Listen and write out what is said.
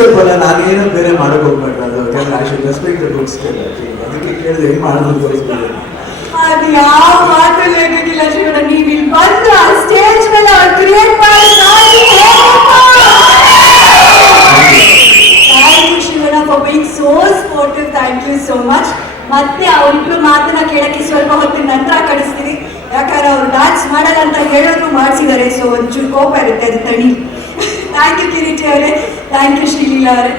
Step ಅಲ್ಲ, ನಾನೇನೋ ಬೇರೆ ಮಾಡಕ್ ಹೋಗ್ಬೇಡ್ರ ಅದು I should respect the good step. ಅದಕ್ಕೆ ಕೇಳಿದೆ ಹೆಂಗ್ ಮಾಡೋದು ತೋರಿಸ್ಬೋದು. ಅದು ಯಾವ ಮಾತು ಬೇಕಾಗಿಲ್ಲ ಶಿವಣ್ಣ, ನೀವು ಇಲ್ಲಿ ಬಂದು ಆ ಸ್ಟೇಜ್ ಮೇಲೆ ಅವ್ರು ಕ್ರಿಯೇಟ್ ಮಾಡಿ thank you Shivanna for being so sportive. Thank you so much. ಮತ್ತೆ ಅವರಿಬ್ರು ಮಾತನ್ನ ಕೇಳಕ್ಕೆ ಸ್ವಲ್ಪ ಹೊತ್ತಿನ ನಂತರ ಕಳಿಸ್ತೀನಿ, ಯಾಕಂದ್ರೆ ಅವ್ರು ಡ್ಯಾನ್ಸ್ ಮಾಡಲ್ಲ ಅಂತ ಹೇಳೋದು ಮಾಡಿಸಿದ್ದಾರೆ. ಸೊ ಒಂಚೂರು ಕೋಪ ಇರುತ್ತೆ, ಅದು ತಡಿ. ಥ್ಯಾಂಕ್ ಯು ಕಿರೀಟಿ ಅವರೇ, ಥ್ಯಾಂಕ್ ಯು ಶ್ರೀಲೀಲಾ ಅವರೇ.